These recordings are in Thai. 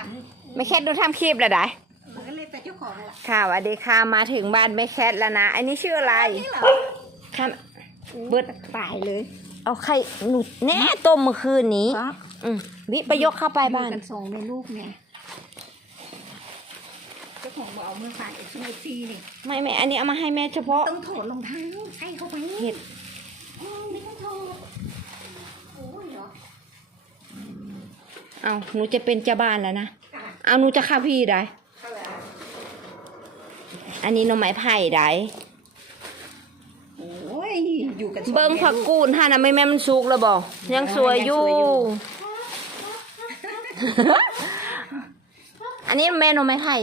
ขันไม่แคทดูทำคลิปแล้วได้มันก็เลยแต่เจ้าของล่ะค่ะสวัสดีค่ะมาถึงบ้านแม่แคทแล้วนะ อันนี้ชื่ออะไรนี่เหรอค่ะเบิดตายเลย เอาไข่หนุดแน่ต้มเมื่อคืนนี้ครับอืมวิไปยกเข้าไปบ้าน กันส่งในลูกเนี่ยเจ้าของบอกเอาเมื่อฝากเอฟซีเอฟซีนี่ไม่ไม่อันนี้เอามาให้แม่เฉพาะ ต้องถอดรองเท้าใส่เข้าไปเห็ดอ๋อไม่ต้องถอดโอ้ยเหรอ เอาหนูจะเป็นเจ้าบ้านแล้วนะอะเอาหนูจะเข้าพี่ได้เข้าแล้วอันนี้หน่อไม้ไผ่ได้โอ้ยอยู่กันสอเบิ้งผักแม่ลูกูดฮะนะไม่แม่มันสุกแล้วบอกยังสวยอยู่ยังสวยอยู่อันนี้แม่หน่อไม้ไผ่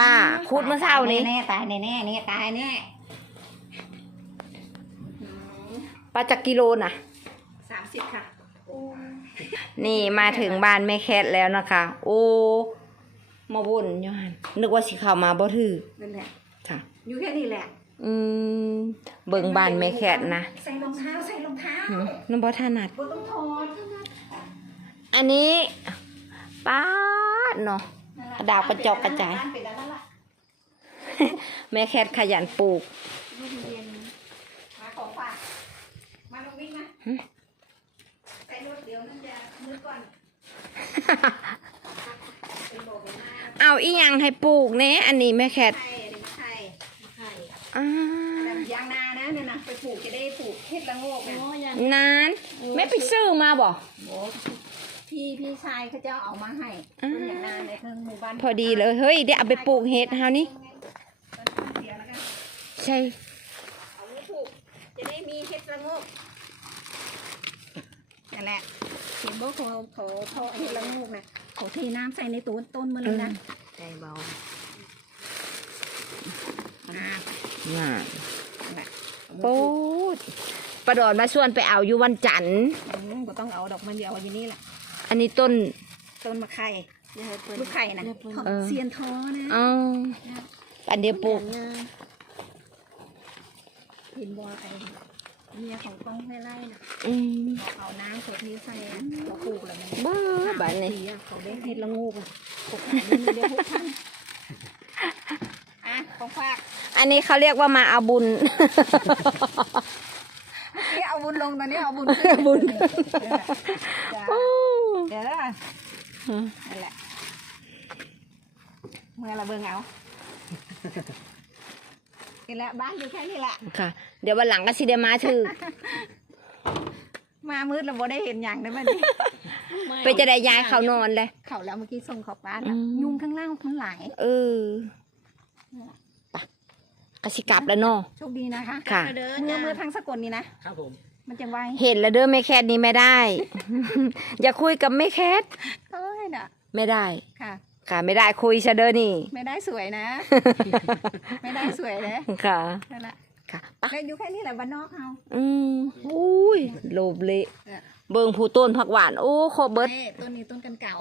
ป้าคูดเมื่อเช้านี้แน่ๆตายแน่แน่ๆนี่ตายแน่ป้าจักกิโลน่ะสามสิบค่ะ นี่มาถึงบ้านแม่แคทแล้วนะคะ โอ้มาวุ่นอยูหันนึกว่าสิเข้ามาบ่ถือนั่นแหละค่ะ อยู่แค่นี้แหละ อืมเบิ่งบ้านแม่แคทนะใส่รองเท้าใส่รองเท้าหืมน้ำบ่ถนัดบนต้องถอดอันนี้ป้าดเนาะดาวกระจอกกระจายไปแล้วนั่นล่ะแม่แคทขยันปลูกลูกเรียนมาของฝากมาลงวิ่งนะหืมใส่รถเดี๋ยวนั่นจะมือก่อน เป็นโบกเป็นหน้าเอาอีหยังให้ปลูกเน่อันนี้แม่แคทไข่อันนี้มาไข่มาไข่อ่าแบบยางนานะเนี่ยนะไปปลูกจะได้ปลูกเห็ดละโงกนะนานแม่ไปซื้อมาบ่โอ้พี่พี่ชายเขาจะเอามาให้อ่าต้นยางนาในเครื่องหมู่บ้านพอดีเลยเฮ้ยเดี๋ยวเอาไปปลูกเห็ดเฮานี่ต้นเสียแล้วกันใช่เอาไว้ปลูกจะได้มีเห็ดละโงกนั่นแหละ เห็นบ่เขาเขาเขาเห็ดละโงกนะเขาเทน้ำใส่ในต้นต้นมันเลยนะใจเบาอ่าน่ะนั่นแหละโป๊ดประดอนมาชวนไปเอาอยู่วันจันทร์อืมก็ต้องเอาดอกมันเดียวอยู่นี่แหละอันนี้ต้น ต้นมะไข่ลูกไข่นะเออเซียนท้อนะเอาอันเดียวปลูก เห็นบัวไอ เมียของกล้องห้วยไร่นะอืมเอาน้ำเขาที่ใส่อะเขาปลูกแล้วมันบ้าบ้านนี้ทีอะเขาได้เห็ดละงูกันปลูกขายนี่เดี๋ยวพวกท่านอะของฝากอันนี้เขาเรียกว่ามาเอาบุญนี่เอาบุญลงตอนนี้เอาบุญขึ้นบุญ จ้ะเดี๋ยวนะนั่นแหละเมื่อเราเบิ่งเอา นี่แหละบ้านอยู่แค่นี้แหละ ค่ะ เดี๋ยววันหลังก็สิเดมาถือมามืดเราบ่ได้เห็นอย่างนั้นมันนี่ไปจะได้ย้ายเขานอนเลย เขาแล้วเมื่อกี้ส่งเขาบ้านอือะมยุงข้างล่างมันหลายเออไปกสิกลับแล้วเนาะโชคดีนะคะค่ะเมื่อเมื่อทางสกลนี่นะครับผม มันจะไวเห็นแล้วเด้อแม่แคทนี้ไม่ได้ อย่าคุยกับแม่แคทเอ้ยน่ะ ไม่ได้ ค่ะ ค่ะ ไม่ได้คุยซะเด้อนี่ ไม่ได้สวยนะ ไม่ได้สวยเลยค่ะนั่นแหละค่ะไปแล้วอยู่แค่นี้แหละบ้านนอกเฮาอืมอุ้ยโลบเละเนี่ยเบิงผู้ต้นผักหวาน โอ้โคเบิดเอ้ยต้นนี้ต้นกันเก่า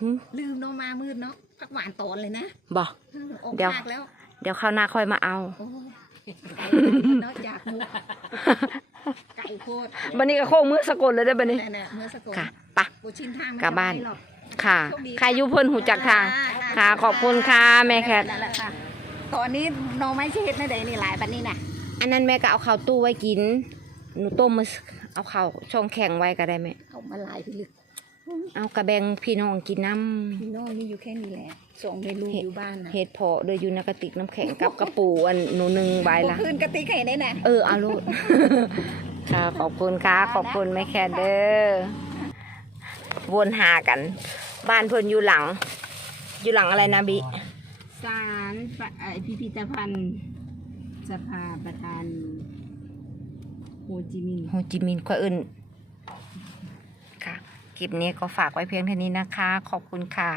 หึลืมเนาะมามืดเนาะผักหวานตอนเลยนะบ่อืมออกเดี๋ยวมากแล้วเดี๋ยวคราวหน้าค่อยมาเอาโอ้ยไก่นอกจากมุกไก่โคตรบันนี้ก็โค้งมือสะกดเลยได้อบันนี้แน่ๆเมื่อสกลค่ะไปะปูชินทางมักลับบ้านจะไม่หรอก ค่ะโชคดีใครอยุเพิ่นหูจักทาง ค่ะขอบคุณค่ะแม่แคท นั่นแหละค่ะตอนนี้หน้องไม้ชีเฮ็ดในใดนี่หลายปันนี้น่ะอันนั้นแม่ก็เอาข้าวตู้ไว้กิน หนูต้มมาเอาข้าวช่องแข็งไว้ก็ได้ไหมเอามาหลายพี่ลึกเอากระแบงพี่น้องกินน้พี่น้องนี่อยู่แค่นี้แหละสองเมนูอยู่บ้านน่ะำเห็ดเพาะเดยอยู่ในกระติกน้ำแข็งกับกระปูอันหนูหนึ่งใบละ บ่คืนกะติกให้ได้น่ะ เออเอาลูก ค่ะขอบคุณค่ะขอบคุณแม่แคทเด้อวนหากัน บ้านเพิ่นอยู่หลัง อยู่หลังอะไรนะบิศาลพิพิธภัณฑ์สภาประธานโฮจิมินห์โฮจิมินห์ข้ออื่นค่ะคลิปนี้ก็ฝากไว้เพียงเท่านี้นะคะ ขอบคุณค่ะ